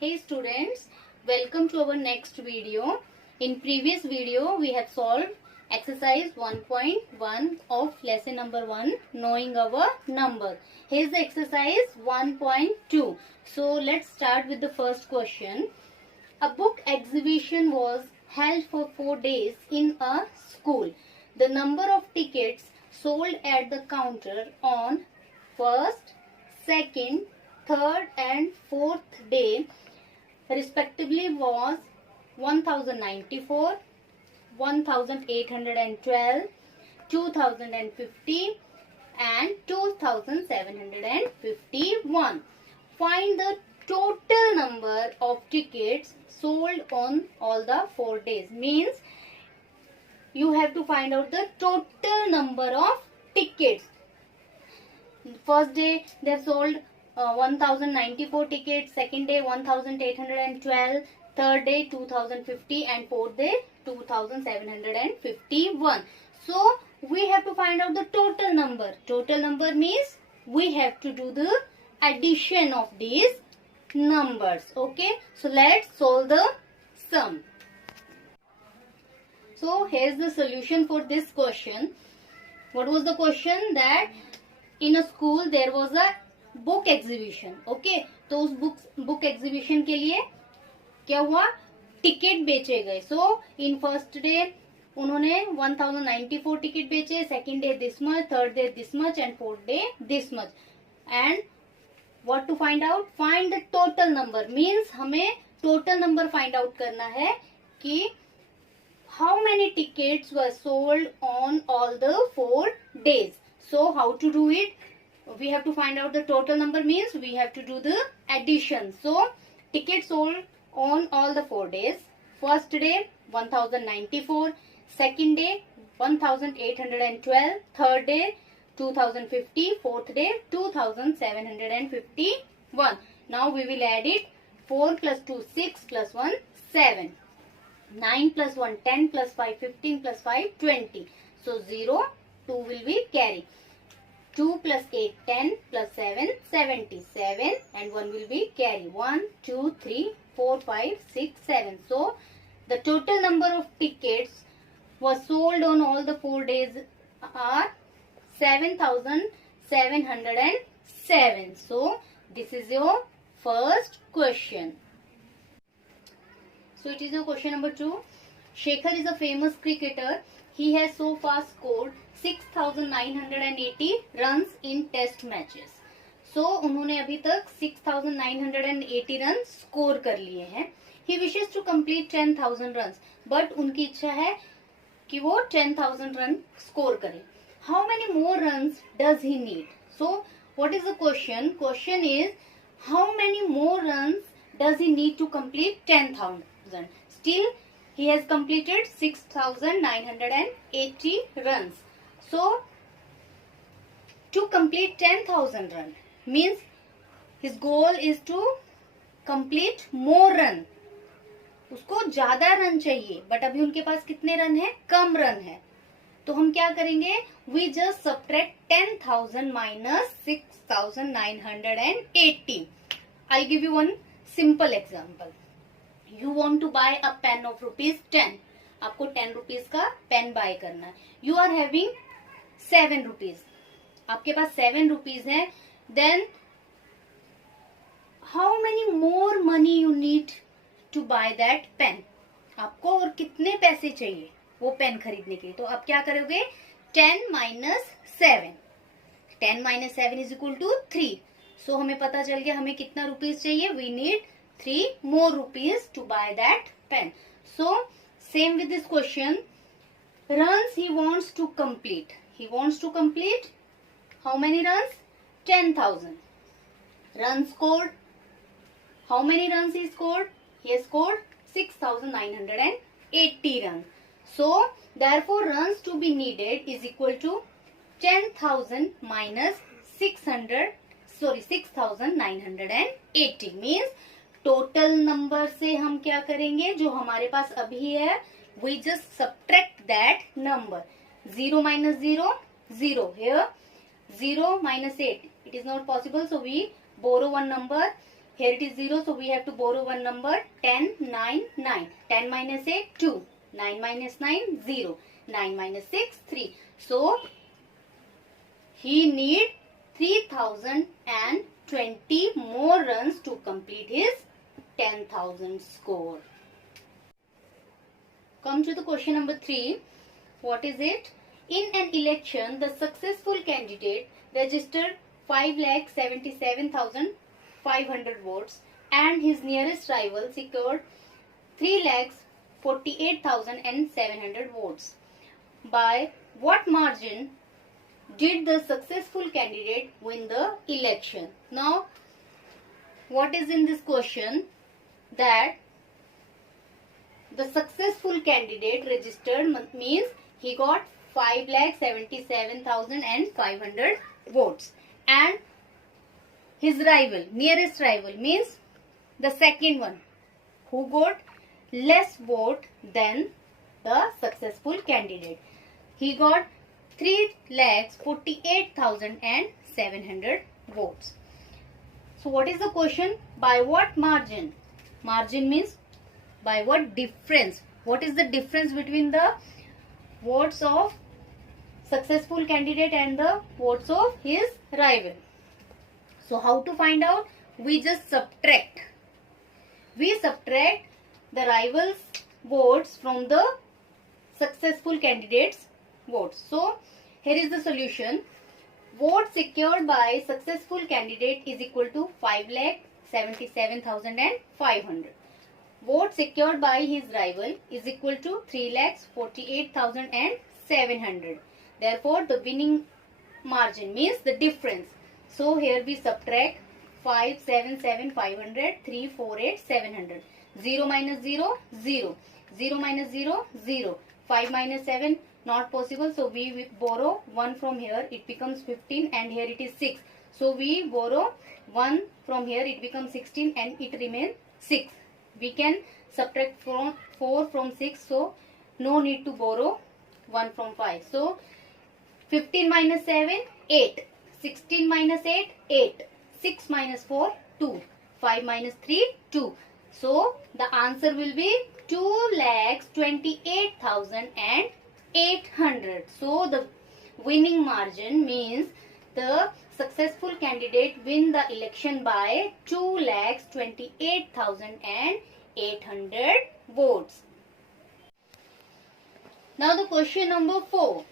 Hey students, welcome to our next video. In previous video, we have solved exercise 1.1 of lesson number 1, knowing our number. Here's the exercise 1.2. So let's start with the first question. A book exhibition was held for 4 days in a school. The number of tickets sold at the counter on first, second, third and fourth day respectively was 1094, 1812, 2050 and 2751. Find the total number of tickets sold on all the 4 days. Means you have to find out the total number of tickets. First day they have sold 1094 tickets, second day 1812, third day 2050 and fourth day 2751. So we have to find out the total number. Total number means we have to do the addition of these numbers. Okay, so let's solve the sum. So here's the solution for this question. What was the question? That in a school there was a book exhibition. Okay, तो उस book exhibition के लिए क्या हुआ, ticket बेचे गए. सो in first day उन्होंने 1094 ticket बेचे, second day this much, third day this much and fourth day this much. And what to find out, find the total number. Means हमें टोटल नंबर फाइंड आउट करना है कि how many tickets were sold on all the 4 days. So how to do it? We have to find out the total number, means we have to do the addition. So tickets sold on all the 4 days. First day 1094, second day 1812, third day 2050, fourth day 2751. Now we will add it. 4 plus 2 6 plus 1 7, 9 plus 1 10 plus 5 15 plus 5 20. So 0, 2 will be carry. 2 plus 8 10 plus 7 77 and 1 will be carry. 1 2 3 4 5 6 7. So the total number of tickets was sold on all the 4 days are 7707. So this is your first question. So it is your question number 2. Shekhar is a famous cricketer. He has so far scored 6980 runs in test matches. So उन्होंने अभी तक 6980 run score कर लिए हैं. He wishes to complete 10,000 runs, but उनकी इच्छा है कि वो 10,000 रन स्कोर करें. How many more runs does he need? So what is the question? Question is how many more runs does he need to complete 10,000? Still he has completed 6980 runs. So to complete 10,000 run means his goal is to complete more run. उसको ज्यादा run चाहिए, but अभी उनके पास कितने run है, कम run है. तो हम क्या करेंगे, we just subtract 10,000 minus 6,980. I'll give you one simple example. You want to buy a pen of ₹10. आपको 10 rupees का पेन बाय करना है. You are having 7 rupees. आपके पास 7 rupees है. Then how many more money you need to buy that pen? आपको और कितने पैसे चाहिए वो पेन खरीदने के लिए. तो आप क्या करोगे, 10 minus 7. 10 minus 7 is equal to 3. So हमें पता चल गया हमें कितना रुपीस चाहिए. We need 3 more rupees to buy that pen. So same with this question. Runs he wants to complete. He wants to complete how many runs? 10,000. Runs scored. How many runs he scored? He has scored 6,980 runs. So therefore runs to be needed is equal to 10,000 minus 6,980. Means total number से हम क्या करेंगे, जो हमारे पास अभी है we just subtract that number. 0 minus 0 0. Here 0 minus 8 it is not possible, so we borrow one number. Here it is 0, so we have to borrow one number. 10, 9, 9. 10 minus 8, 2. 9 minus 9, 0. 9 minus 6, 3. So, he need 3020 more runs to complete his 10,000 score. Come to the question number 3. What is it? In an election, the successful candidate registered 5,77,500 votes and his nearest rival secured 3,48,700 votes. By what margin did the successful candidate win the election? Now, what is in this question? That the successful candidate registered means he got 5,77,500 votes, and his rival, nearest rival, means the second one who got less vote than the successful candidate. He got 3,48,700 votes. So what is the question? By what margin? Margin means by what difference? What is the difference between the votes of successful candidate and the votes of his rival? So how to find out? We just subtract. We subtract the rival's votes from the successful candidate's votes. So here is the solution. Votes secured by successful candidate is equal to 5,77,500. Votes secured by his rival is equal to 3,48,700. Therefore, the winning margin means the difference. So here we subtract 5,77,500, 3,48,700. 0 minus 0, 0. 0 minus 0, 0. 5 minus 7, not possible. So we borrow 1 from here. It becomes 15 and here it is 6. So we borrow 1 from here. It becomes 16 and it remains 6. We can subtract from 4 from 6. So no need to borrow 1 from 5. So 15 minus 7, 8. 16 minus 8, 8. 6 minus 4, 2. 5 minus 3, 2. So the answer will be 2,28,800. So the winning margin means the successful candidate win the election by 2,28,800 votes. Now the question number 4.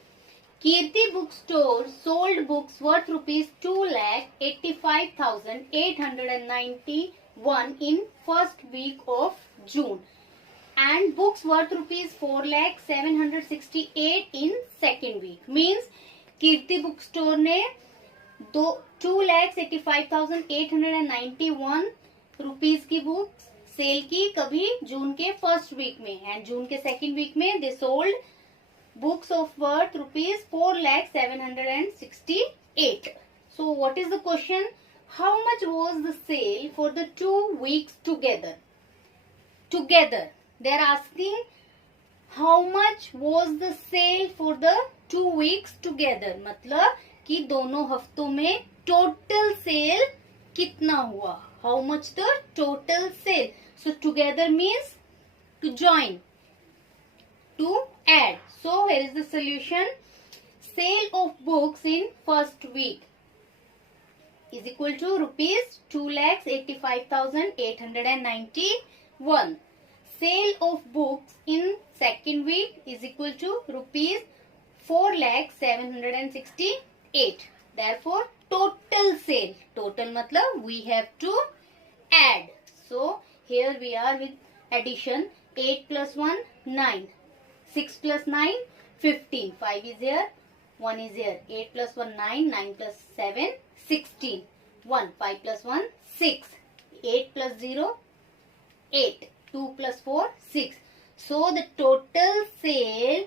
Kirti Bookstore sold books worth rupees 2,85,891 in first week of June and books worth rupees 4,768 in second week. Means Kirti Bookstore ने 2,85,891 rupees की books cell की कभी जून के first week में and June के second week में they sold books of worth rupees 4,768. So what is the question? How much was the sale for the 2 weeks together? Together. They are asking how much was the sale for the 2 weeks together. मतलब कि दोनों हफ्तों में total sale कितना हुआ? How much the total sale? So together means to join, to add. So here is the solution. Sale of books in first week is equal to rupees 2,85,891. Sale of books in second week is equal to rupees 4,768. Therefore total sale. Total matlab we have to add. So here we are with addition. 8 plus 1, 9. 6 plus 9, 15. 5 is here, 1 is here. 8 plus 1, 9. 9 plus 7, 16. 1. 5 plus 1, 6. 8 plus 0, 8. 2 plus 4, 6. So the total sale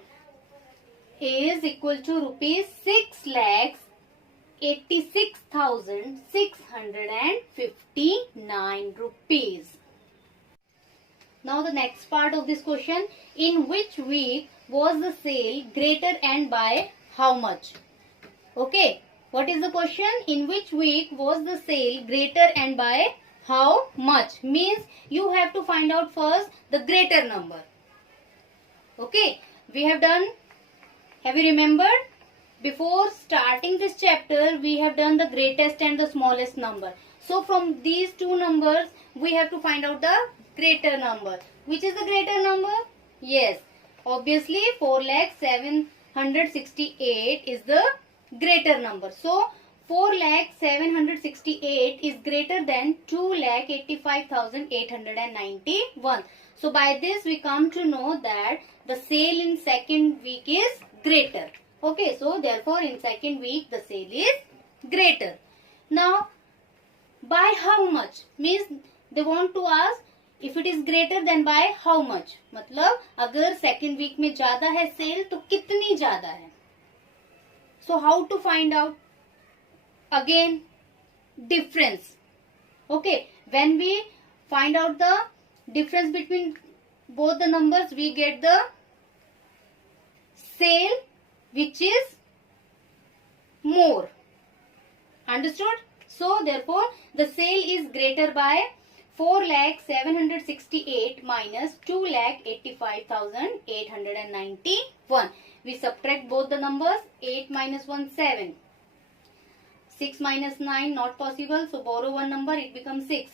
is equal to rupees 6,86,659 rupees. Now the next part of this question. In which week was the sale greater and by how much? Okay. What is the question? In which week was the sale greater and by how much means you have to find out first the greater number. Okay, we have done, have you remembered? Before starting this chapter, we have done the greatest and the smallest number. So from these two numbers, we have to find out the greater number. Which is the greater number? Yes, obviously 4,07,68 is the greater number. So 4,07,68 is greater than 2,85,891. So by this we come to know that the sale in second week is greater. Okay, so therefore in second week the sale is greater. Now by how much means they want to ask if it is greater than by how much. मतलब अगर second week में ज्यादा है sale तो कितनी ज्यादा है. So how to find out? Again difference. Okay, when we find out the difference between both the numbers, we get the sale which is more. Understood? So therefore the sale is greater by 4,07,68 minus 2,85,891. We subtract both the numbers. 8 minus 1 7. 6 minus 9 not possible, so borrow one number, it becomes 6.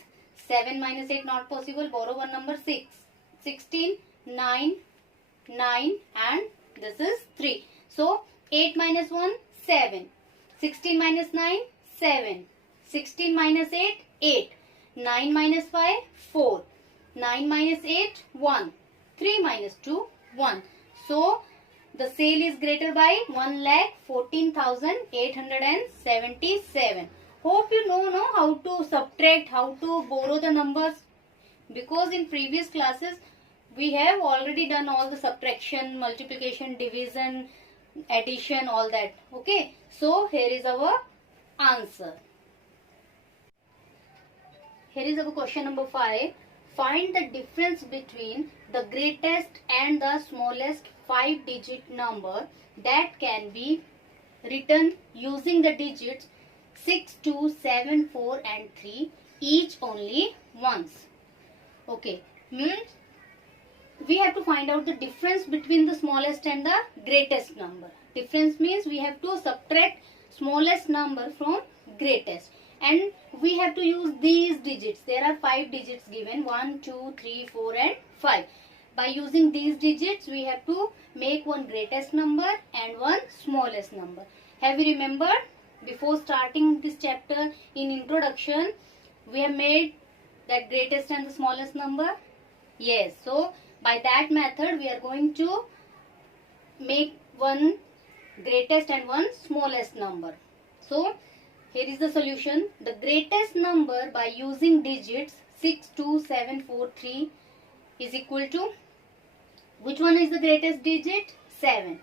7 minus 8 not possible, borrow one number, 6. 16, 9, 9 and this is 3. So 8 minus 1 7. 16 minus 9 7. 16 minus 8 8. 9 minus 5 4. 9 minus 8 1. 3 minus 2 1. So the sale is greater by 1,14,877. Hope you know how to subtract, how to borrow the numbers, because in previous classes we have already done all the subtraction, multiplication, division, addition, all that. Okay, so here is our answer. Here is our question number 5. Find the difference between the greatest and the smallest 5-digit number that can be written using the digits 6, 2, 7, 4 and 3 each only once. Okay, means we have to find out the difference between the smallest and the greatest number. Difference means we have to subtract smallest number from greatest. And we have to use these digits. There are 5 digits given. 1, 2, 3, 4 and 5. By using these digits, we have to make one greatest number and one smallest number. Have you remembered? Before starting this chapter, in introduction, we have made that greatest and the smallest number. Yes. So, by that method, we are going to make one greatest and one smallest number. So, here is the solution. The greatest number by using digits 6, 2, 7, 4, 3 is equal to, which one is the greatest digit? 7.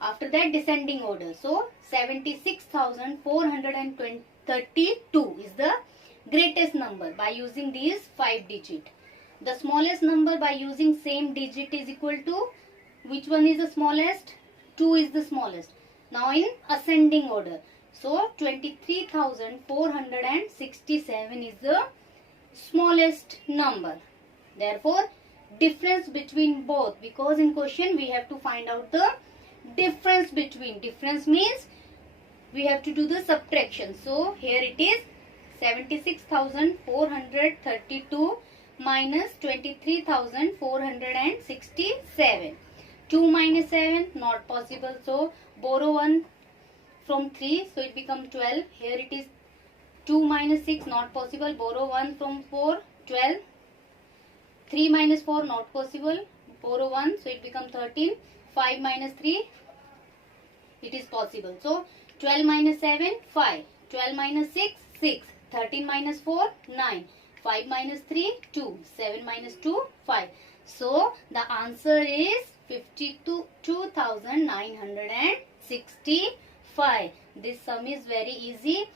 After that, descending order. So 76,432 is the greatest number by using these 5 digits. The smallest number by using same digit is equal to, which one is the smallest? 2 is the smallest. Now in ascending order. So 23,467 is the smallest number. Therefore, difference between both, because in question we have to find out the difference between. Difference means we have to do the subtraction. So here it is 76,432 minus 23,467. 2 minus 7 not possible. So borrow 1 from 3, so it becomes 12. Here it is 2 minus 6 not possible. Borrow 1 from 4, 12. 3 minus 4 not possible. Borrow 1, so it becomes 13. 5 minus 3, it is possible. So 12 minus 7, 5. 12 minus 6, 6. 13 minus 4, 9. 5 minus 3, 2. 7 minus 2, 5. So the answer is 52,965. This sum is very easy.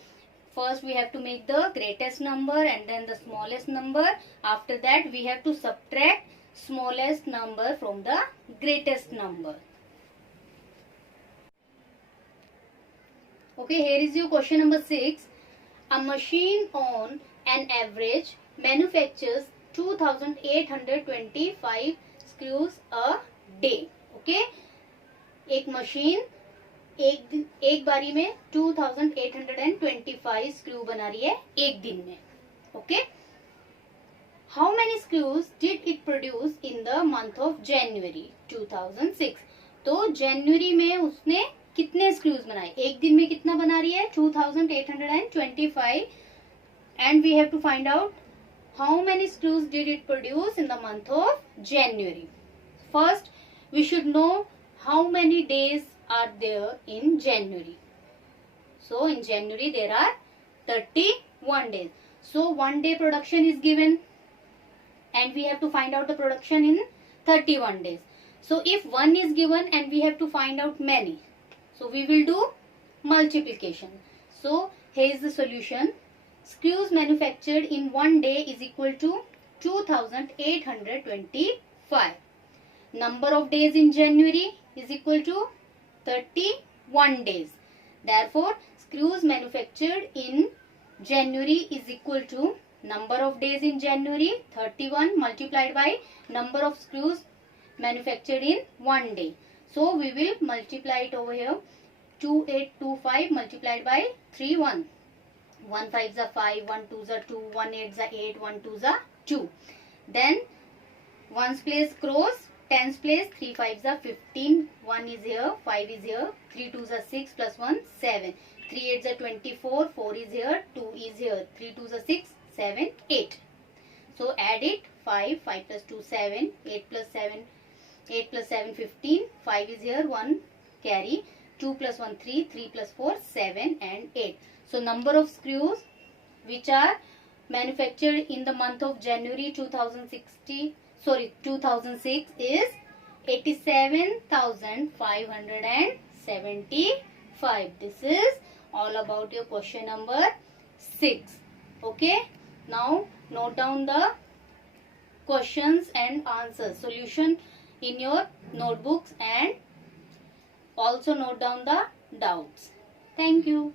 First we have to make the greatest number and then the smallest number. After that we have to subtract smallest number from the greatest number. Okay, here is your question number 6. A machine on an average manufactures 2825 screws a day. Okay, एक machine एक बारी में 2825 screw बना रही है एक दिन में. Okay, how many screws did it produce in the month of January 2006. तो जनवरी में उसने कितने स्क्रूज बनाए, एक दिन में कितना बना रही है 2825, and we have to find out how many screws did it produce in the month of January. First, we should know how many days are there in January. So in January there are 31 days. So 1 day production is given and we have to find out the production in 31 days. So if 1 is given and we have to find out many, so we will do multiplication. So here is the solution. Screws manufactured in 1 day is equal to 2825. Number of days in January is equal to 31 days. Therefore, screws manufactured in January is equal to number of days in January 31 multiplied by number of screws manufactured in 1 day. So we will multiply it over here. 2825 multiplied by 31. 1 5s are 5, 1 2s are 2, 1 8s are 8, 1 2s are 2. Then 1's place cross, 10's place 3 5s are 15, 1 is here, 5 is here, 3 2s are 6 plus 1 7, 3 8s are 24, 4 is here, 2 is here, 3 2s are 6, 7 8. So add it, 5 plus 2 7, 8 plus 7 15, 5 is here, 1 carry, 2 plus 1 3, 3 plus 4 7 and 8. So number of screws which are manufactured in the month of January 2006 is 87,575. This is all about your question number 6. Okay, now note down the questions and answers, solution in your notebooks, and also note down the doubts. Thank you.